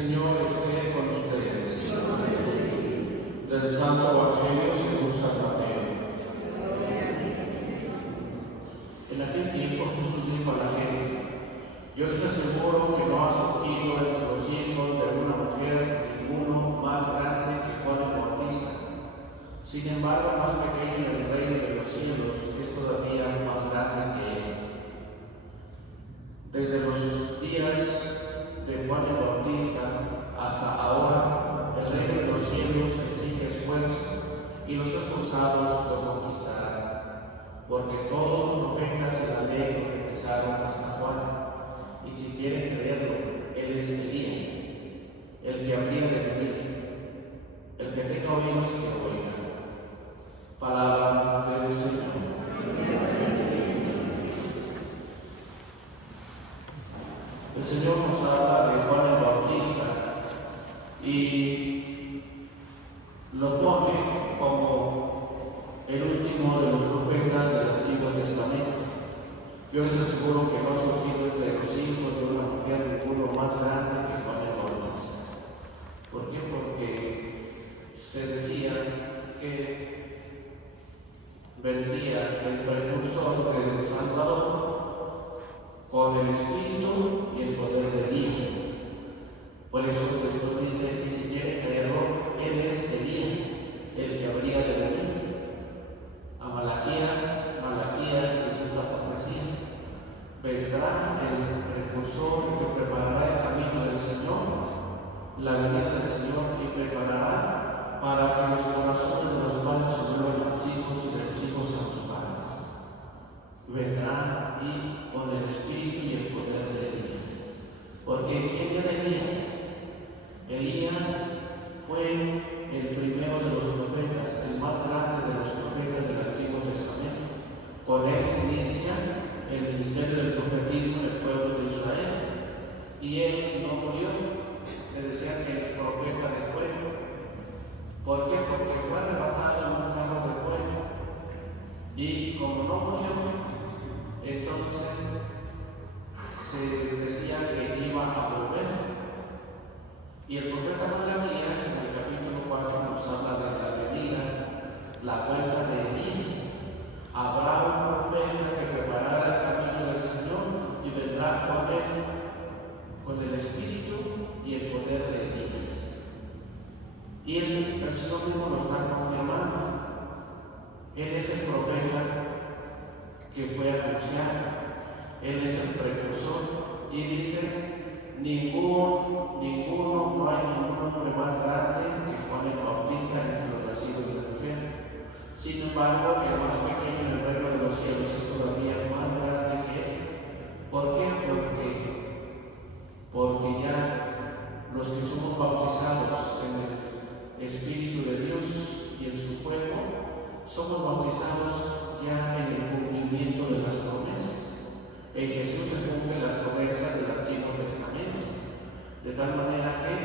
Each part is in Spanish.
Señor esté con ustedes. Del Santo Evangelio según San Mateo. En aquel tiempo Jesús dijo a la gente: yo les aseguro que no ha surgido entre los hijos de una mujer ninguno más grande que Juan el Bautista. Sin embargo, más pequeño en el reino de los cielos es todavía más grande que él. Desde los días de Juan el Bautista hasta ahora, el reino de los cielos exige esfuerzo y los esforzados lo conquistarán, porque todos los profetas y la ley profetizaron hasta Juan, y si quieren creerlo, él es Elías, el que habría de venir. El que tenga oídos que oiga. Palabra del Señor. El Señor nos habla de Juan el Bautista y lo pone como el último de los profetas del Antiguo Testamento. Yo les aseguro que no ha surgido entre los hijos de una mujer ninguno más grande que Juan el Bautista. ¿Por qué? Porque se decía que vendría el precursor del Salvador con el espíritu y el poder de Elías. Por eso después dice, y si quiere creerlo, él es Elías, el que habría de venir. A Malaquías es la profecía. Vendrá el precursor que preparará el camino del Señor, la venida del Señor, y preparará para que los corazones de los padres se vuelvan a los hijos y de los hijos a los padres. Vendrá y con el espíritu y el poder de Elías. Porque ¿quién era Elías? Elías fue el primero de los profetas, el más grande de los profetas del Antiguo Testamento. Con él se inicia el ministerio del profetismo en el pueblo de Israel. Y él no murió. Le decían que el profeta de fuego. ¿Por qué? Porque fue arrebatado en un carro de fuego. Y como no murió, entonces se decía que iba a volver. Y el profeta Malaquías en el capítulo 4 nos habla de la venida, la vuelta de Elías. Habrá un profeta que preparará el camino del Señor y vendrá con él, con el espíritu y el poder de Elías. Y el Señor mismo lo está confirmando. Él es el profeta que fue anunciado. Él es el precursor. Y dice, no hay ningún hombre más grande que Juan el Bautista entre los nacidos de mujer. Sin embargo, el más pequeño en el reino de los cielos es todavía más grande que él. ¿Por qué? Porque ya los que somos bautizados en el Espíritu de Dios y en su fuego, somos bautizados ya en el cumplimiento de las promesas. En Jesús se cumplen las promesas del Antiguo Testamento, de tal manera que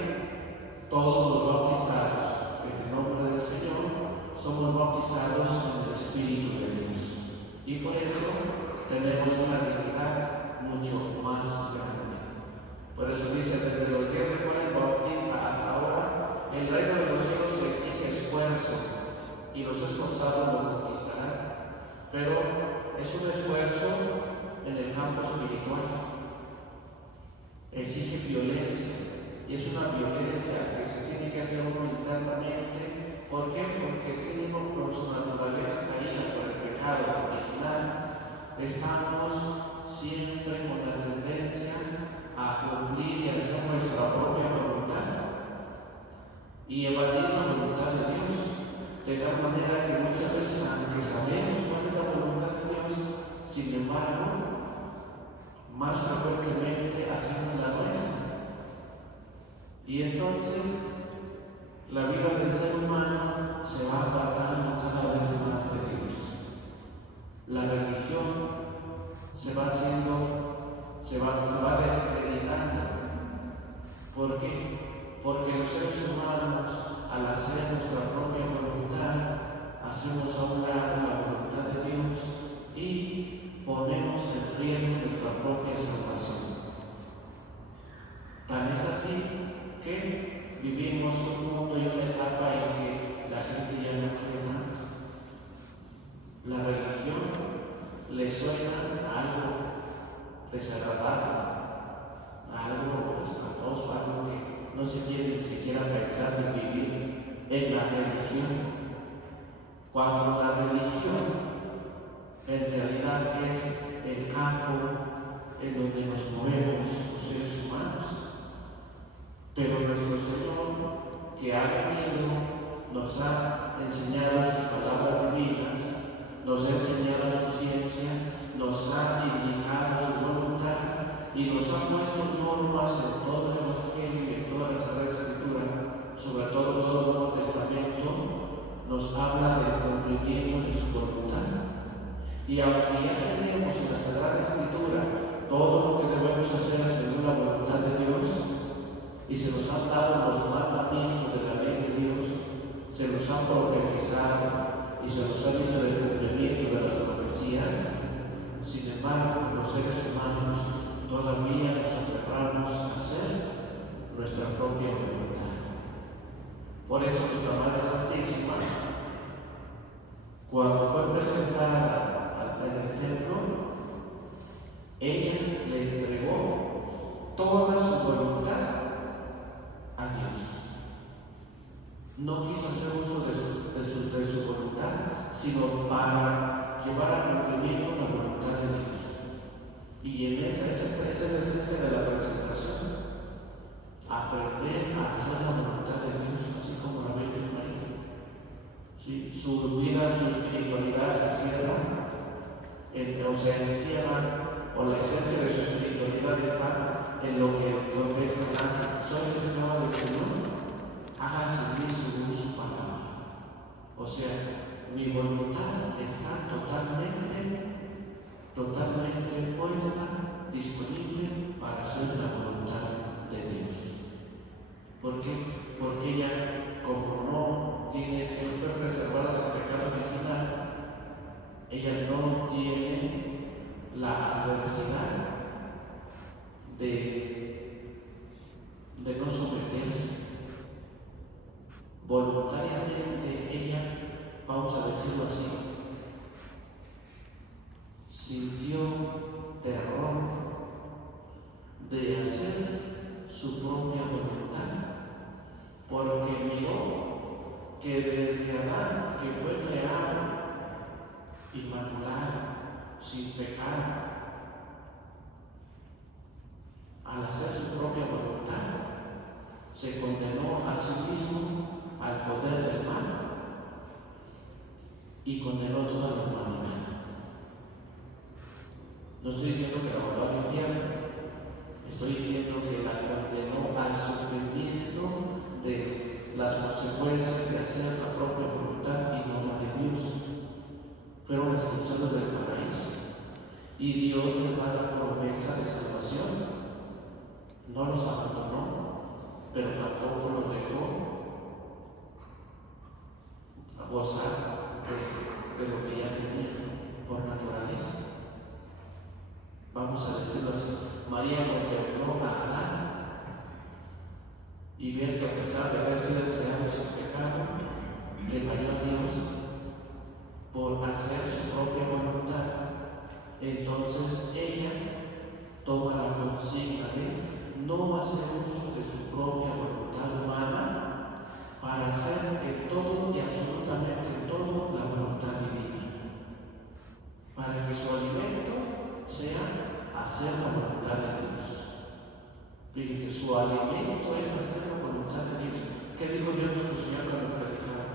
todos los bautizados en el nombre del Señor somos bautizados en el Espíritu de Dios. Y por eso tenemos una dignidad mucho más grande. Por eso dice, desde los días de Juan el Bautista hasta ahora, el reino de los cielos exige esfuerzo y los esforzados lo conquistarán. Pero es un esfuerzo en el campo espiritual. Exige violencia. Y es una violencia que se tiene que hacer uno internamente. ¿Por qué? Porque tenemos por su naturaleza caída por el pecado original. Estamos siempre con la tendencia a cumplir y hacer nuestra propia voluntad y evadir la voluntad de Dios, de tal manera que muchas veces, aunque sabemos cuál es la voluntad de Dios, sin embargo, más frecuentemente hacemos la nuestra. Y entonces la vida del ser humano se va apartando cada vez más de Dios. La religión se va desacreditando. ¿Por qué? Porque los seres humanos, al hacer nuestra propia voluntad, hacemos a un lado la voluntad de Dios y ponemos en riesgo nuestra propia salvación. Tan es así que no se quiere ni siquiera pensar ni vivir en la religión, cuando la religión en realidad es el campo en donde nos movemos los seres humanos. Pero nuestro Señor, que ha venido, nos ha enseñado sus palabras divinas, nos ha enseñado su ciencia, nos ha indicado su voluntad y nos ha puesto normas en todo el Evangelio y en toda la Sagrada Escritura, sobre todo en todo el Nuevo Testamento, nos habla del cumplimiento de su voluntad. Y aunque ya tenemos en la Sagrada Escritura todo lo que debemos hacer según la voluntad de Dios, y se nos han dado los mandamientos de la ley de Dios, se nos han profetizado y se nos ha dicho del cumplimiento de las profecías, sin embargo, los seres humanos todavía nos aferramos a hacer nuestra propia voluntad. Por eso nuestra Madre Santísima, cuando fue presentada en el templo, ella le entregó toda su voluntad a Dios. No quiso hacer uso de su voluntad, sino para llevar a cumplimiento la voluntad de Dios. Y en esa es la esencia de la presentación. Aprender a hacer la voluntad de Dios, así como la Virgen María. ¿Sí? Su vida, su espiritualidad se cierra, o la esencia de su espiritualidad está en lo que contesta el ángel: soy esclava del Señor, hágase en mí según su palabra. O sea, mi voluntad está totalmente puesta, disponible para hacer la voluntad de Dios. ¿Por qué? Porque ella, como no fue preservada del pecado original, ella no tiene la adversidad de no someterse. Voluntariamente ella, vamos a decirlo así, sintió terror de hacer su propia voluntad, porque miró que desde Adán, que fue creado inmaculado, sin pecado, al hacer su propia voluntad, se condenó a sí mismo al poder del mal y condenó toda la humanidad. No estoy diciendo que la mandó al infierno, estoy diciendo que la condenó al sufrimiento de las consecuencias de hacer la propia voluntad y no la de Dios. Fueron expulsados del paraíso y Dios les da la promesa de salvación. No los abandonó, pero tampoco los dejó gozar de lo que ya tenían por naturaleza. Vamos a decirlo así: María contempló a Adán y vio que a pesar de haber sido creado sin pecado, le falló a Dios por hacer su propia voluntad. Entonces ella toma la consigna de no hacer uso de su propia voluntad humana para hacer en todo y absolutamente en todo la voluntad divina, para que su alimento sea hacer la voluntad de Dios. Fíjense, su alimento es hacer la voluntad de Dios. ¿Qué dijo Dios nuestro Señor cuando predicaba?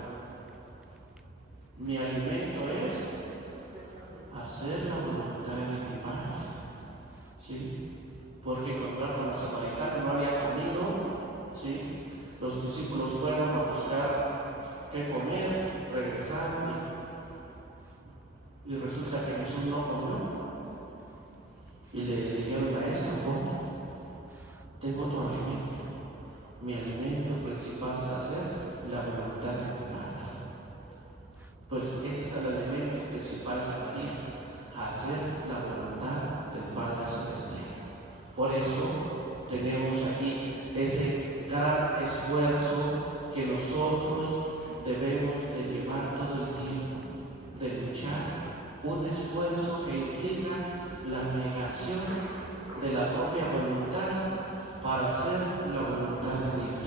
Mi alimento es hacer la voluntad de mi Padre. ¿Sí? Porque con los samaritanos no había comido, ¿sí? Los discípulos fueron a buscar qué comer, regresaron y resulta que Jesús no comió. Y le dijeron: maestro, ¿cómo? Tengo otro alimento. Mi alimento principal es hacer la voluntad de mi Padre. Pues ese es el alimento principal de María, hacer la voluntad del Padre Celestial. Por eso tenemos aquí ese gran esfuerzo que nosotros debemos de llevar todo el tiempo, de luchar, un esfuerzo que implica la negación de la propia voluntad para hacer la voluntad de Dios.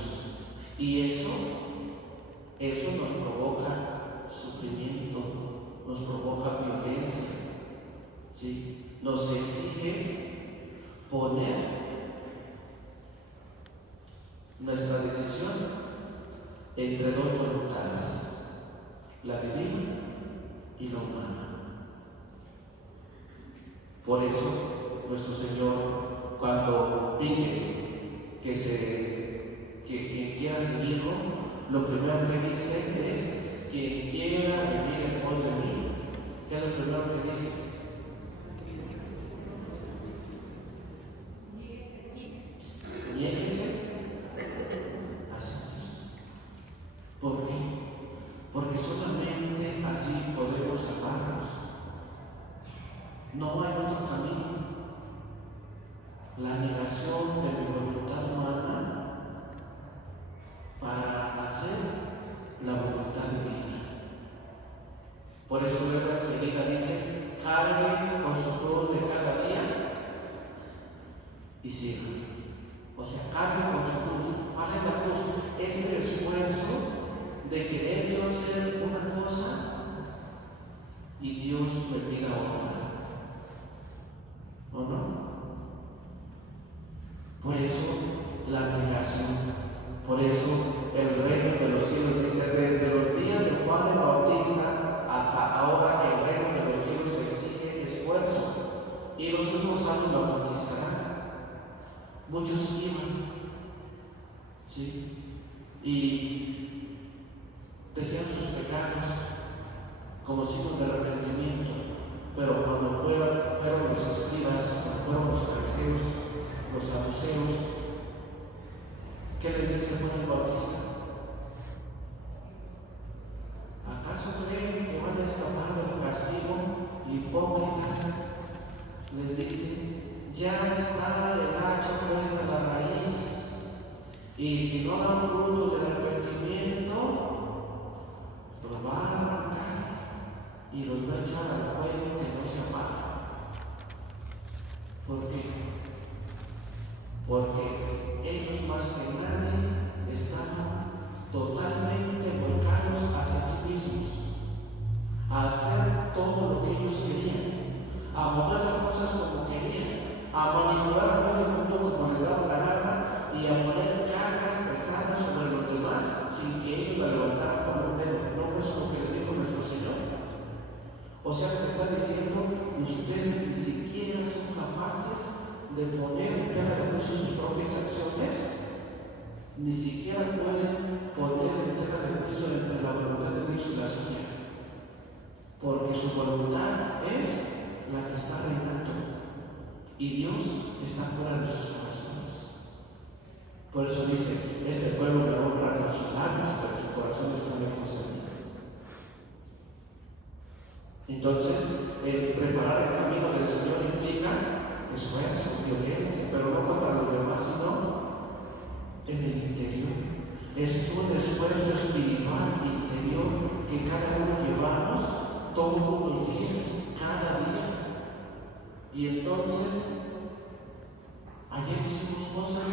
nuestra decisión entre dos voluntades, la divina y la humana. Por eso, nuestro Señor, cuando pide que quien quiera seguirlo, lo primero que dice es: quien quiera vivir en pos de mí. ¿Qué es lo primero que dice? Niéguese a sí mismo. ¿Por qué? Porque solamente así podemos salvarnos. No hay otro camino. La negación de mi voluntad humana para hacer la voluntad divina. Por eso luego enseguida dice: carguen con su cruz de cada día y sigan. O sea, carguen con su cruz. ¿Cuál es la cruz? Es el esfuerzo de querer Dios ser una cosa y Dios me pida otra. ¿O no? Por eso la negación. Por eso el reino de los cielos dice: desde los días de Juan el Bautista hasta ahora el reino de los cielos exige esfuerzo, y los mismos santos lo conquistarán. Muchos iban, ¿sí? Y decían sus pecados como signos de arrepentimiento, pero cuando fueron los escribas, cuando fueron los fariseos, los saduceos, ¿qué le dice Juan el Bautista? ¿Acaso creen que van a escapar del castigo? Hipócritas, les dice: ya está el hacha puesta en la raíz, y si no dan frutos de arrepentimiento, los va a arrancar y los va a echar al fuego que no se apaga. ¿Por qué? Porque ellos más que nadie estaban totalmente volcados hacia sí mismos, a hacer todo lo que ellos querían, a mover las cosas como querían, a manipular a medio mundo como les daba la gana y a poner cargas pesadas sobre los demás sin que ellos la levantaran como un dedo. ¿No fue eso lo que les dijo nuestro Señor? O sea, les está diciendo: ustedes ni siquiera son capaces de poner en tela de juicio sus propias acciones, ni siquiera pueden poner en tela de juicio entre la voluntad de Dios y la suya, porque su voluntad es la que está reinando y Dios está fuera de sus corazones. Por eso dice: este pueblo me honra con sus labios, pero su corazón está lejos de mí. Entonces, el preparar el camino del Señor implica esfuerzo, violencia, pero no contra los demás, sino en el interior. Es un esfuerzo espiritual interior que cada uno llevamos todos los días, cada día. Y entonces, ayer hicimos cosas,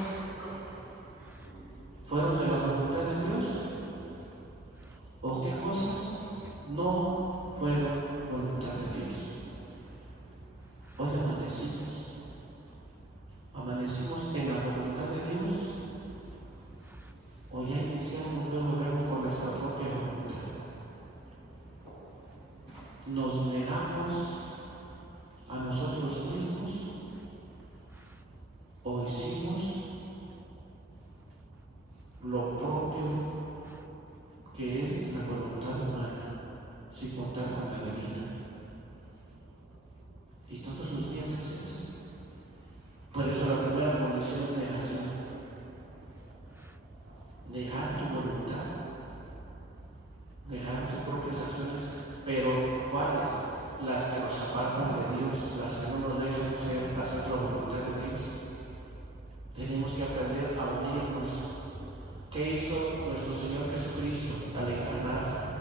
¿fueron de la voluntad de Dios? ¿O qué cosas no fueron voluntad de Dios? Hoy amanecimos en la voluntad de Dios, o ya iniciamos luego con nuestra propia voluntad. Nos negamos a nosotros mismos, o hicimos lo propio que es la voluntad humana, sin contar con la divina. Y todos los días es eso. Por eso la primera condición es negación. Dejar tu voluntad, dejar tus propias acciones, pero ¿cuáles? Las que nos apartan de Dios, las que no nos dejan hacer la voluntad de Dios. Tenemos que aprender a unirnos. ¿Qué hizo nuestro Señor Jesucristo al encarnarse?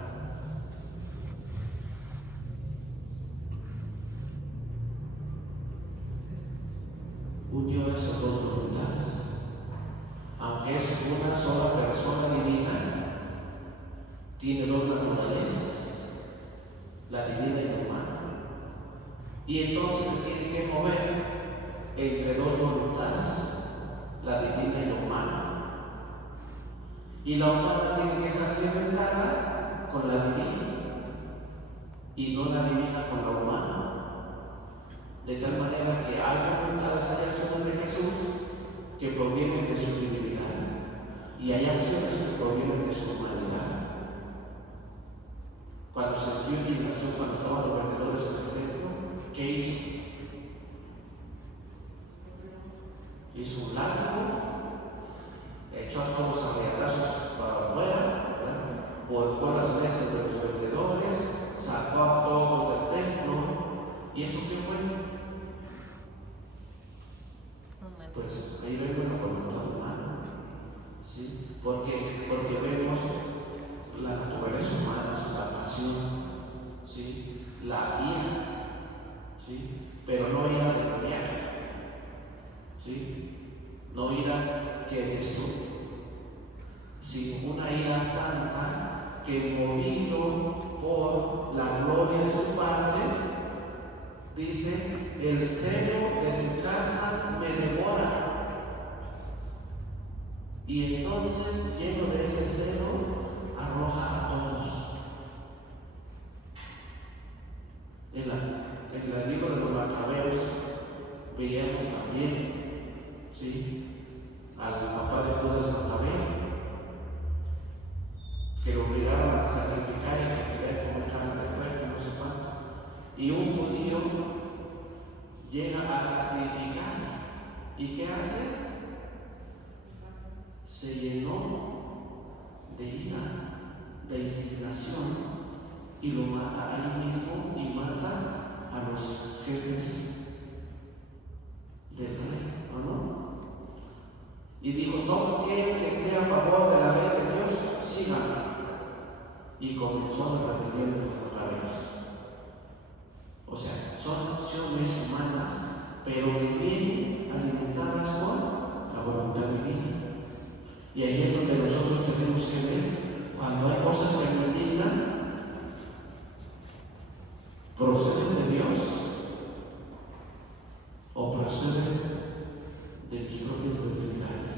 Unió esas dos voluntades. Aunque es una sola persona divina, tiene dos naturalezas, la divina y la humana. Y entonces se tiene que mover entre dos voluntades, la divina y la humana, Y la humana tiene que ser alimentada con la divina y no la divina con la humana. De tal manera que hay voluntades, hay acciones de Jesús que provienen de su divinidad y hay acciones que provienen de su humanidad. Cuando se dio indignación, cuando estaban los vendedores en el templo, ¿qué hizo? Hizo un látigo, echó a todos los arriatazos para afuera, volcó las mesas de los vendedores, sacó a todos del templo. ¿Y eso qué fue? Pues ahí vemos la voluntad humana, ¿sí? Porque vemos la naturaleza humana, la pasión, ¿sí? La ira, ¿sí? Pero no ira demoníaca, ¿sí? No ira que destruye, sino una ira santa que, movido por la gloria de su Padre, dice: el celo de tu casa me devora. Y entonces, lleno de ese celo, arroja a todos. En el libro de los Macabeos veíamos también, ¿sí?, al papá de Judas Macabeo, que lo obligaron a sacrificar y que quería comer carne de puerco, no sé cuánto. Y un judío llega a sacrificar. ¿Y qué hace? Se llenó de ira, de indignación, y lo mata ahí mismo y mata a los jefes del rey, ¿o no? Y dijo: todo aquel que esté a favor de la ley de Dios, sígame. Y comenzó a repetir los macabeos. O sea, son acciones humanas, pero que vienen alimentadas por la voluntad divina. Y ahí es donde nosotros tenemos que ver, cuando hay cosas que nos indignan, ¿proceden de Dios o proceden de mis propias debilidades?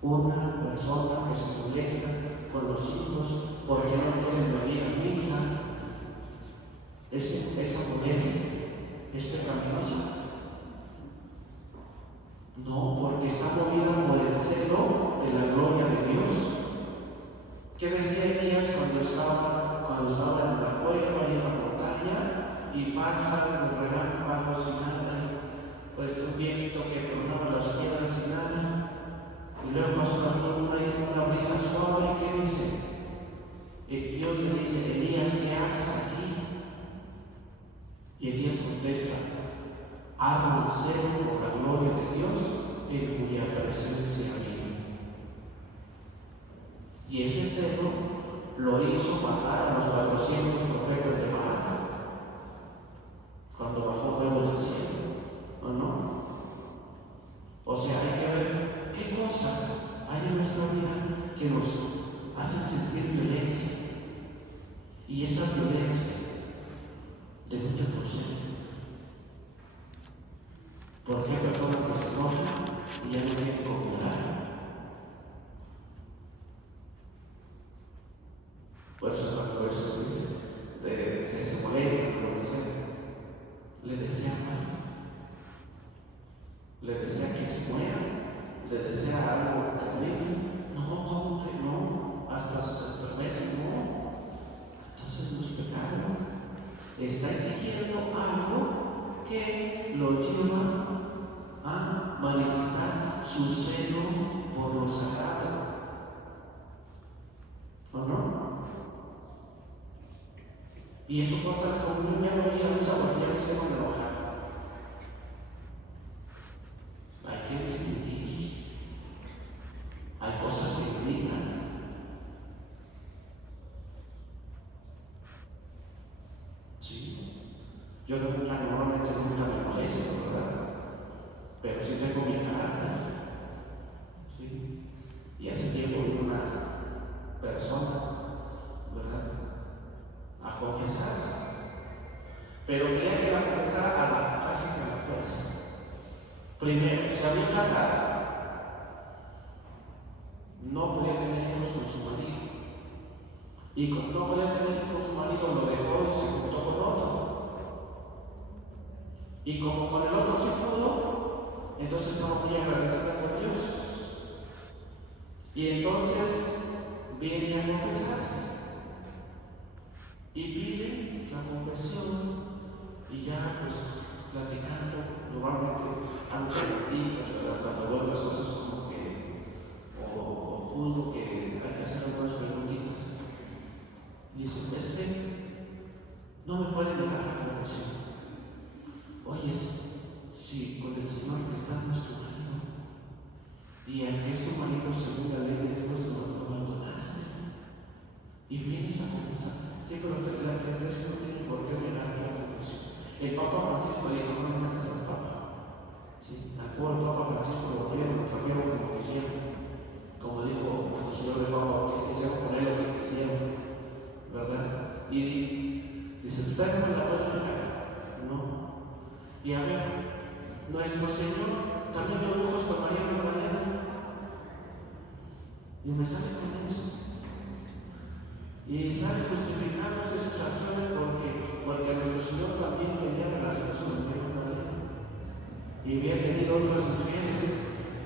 Una persona que se molesta con los hijos porque no pueden venir a misa, esa molestia es pecaminosa. No, porque está movida por el celo de la gloria de Dios. ¿Qué decía Elías cuando estaba en la cueva y en la montaña y pasan los relámpagos y nada? Pues un viento que tronaba las piedras y nada. Y luego pasa una brisa suave. ¿Y qué dice? Dios le dice: Elías, ¿qué haces aquí? Y Elías contesta: ardo en celo por la gloria de Dios, en cuya presencia vivo. Y ese celo lo hizo matar a los 400 profetas de Baal cuando bajó fuego del cielo, ¿o no? O sea, hay que ver qué cosas hay en nuestra vida que nos hacen sentir violencia. Y esa violencia, ¿de dónde procede? Porque hay personas que se enojan y ya no quieren procurar. Por eso dice, se molesta, lo que sea. Le desea mal. Le desea que se muera. Le desea algo terrible. No, ¿cómo que no? Hasta se estremece, no. Entonces no es pecado. Está exigiendo algo que lo lleva a manifestar su celo por lo sagrado, ¿o no? Y eso corta la comunión. Ya no voy a misa porque ya no se van a enojar. Hay que distinguir. Hay cosas que indignan. Sí. Yo normalmente nunca me molesto, ¿verdad? Pero sí tengo mi carácter. ¿Sí? Y hace tiempo vino una persona, ¿verdad?, a confesarse. Pero quería que la confesara casi que a la fuerza. Primero, se había casado. Y como no podía tener con su marido, lo dejó y se juntó con otro. Y como con el otro sí pudo, entonces estaba muy agradecida con Dios. Y entonces viene a confesarse. Y pide la confesión. Y ya pues platicando, normalmente aunque cuando veo las cosas como que o juzgo que hay que hacer algunas preguntitas, dicen, es que no me pueden dejar la confesión. Oye, si con el Señor que está no es tu marido, y al que es tu marido según la ley de Dios lo abandonaste, y vienes a confesar, sí, pero la iglesia no tiene por qué negar la confesión. El Papa Francisco dijo, no me metas al Papa. ¿Sí? Al pobre Papa Francisco lo cambiaron como quisieron. Como dijo nuestro Señor de Papa Bautista, hicieron con él lo que quisieron, ¿verdad? Y dice, ¿usted no me la puede negar? No. Y a ver, nuestro Señor también dio lujos con María Magdalena. Y me sale con eso. Y sale justificándose sus acciones porque nuestro Señor también tenía relaciones con María Magdalena. Y había venido otras mujeres.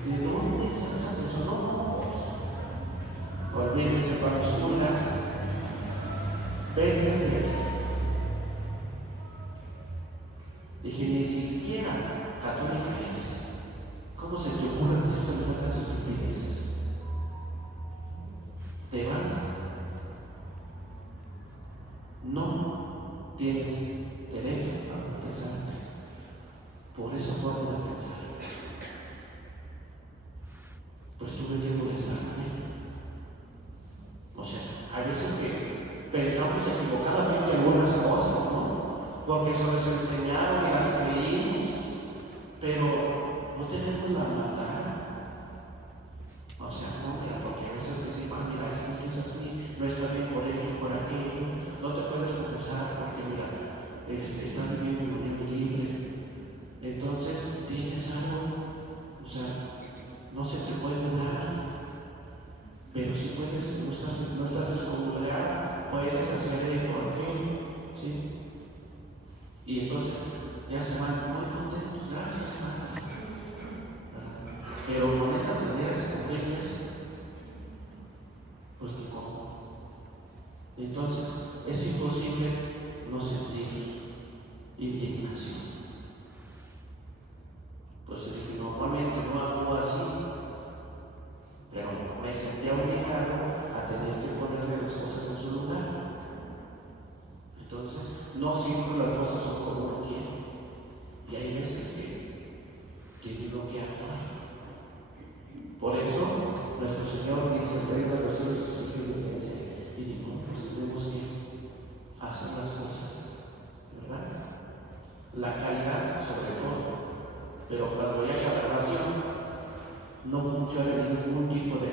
¿De dónde sacas eso? No, olvídense para los curas. Vete de aquí. Dije, ni siquiera católica eres. ¿Cómo se te ocurre decir semejantes estupideces? ¿Te vas? No tienes derecho a confesarte. Por esa forma de pensar. Pues tuve que molestar con él. O sea, hay veces que pensamos equivocadamente algunas cosas, ¿no? Porque eso les enseñaron y las creímos, pero no tenemos la maldad. O sea, no, mira, porque a veces decimos, mira, esto es así, no está bien por esto y por aquello, no te puedes confesar porque, mira, estás viviendo un libre. Entonces, tienes algo, o sea, no se te puede dar, pero si puedes, no estás descontrolada, puedes hacer el por qué, ¿sí? Y entonces ya se van muy contentos, gracias, hermano. Pero con esas ideas horribles, pues ni cómo. Entonces es imposible no sentir indignación. Pues normalmente no hago así, pero me sentía obligado a tener que ponerle las cosas en su lugar. Entonces, no siempre las cosas son como uno quiere. Y hay veces que digo que actuar. Por eso, nuestro Señor dice, el Rey de los cielos exige violencia. Y digo, pues tenemos que hacer las cosas, ¿verdad? La caridad sobre todo. Pero cuando ya hay aberración, no funciona ningún tipo de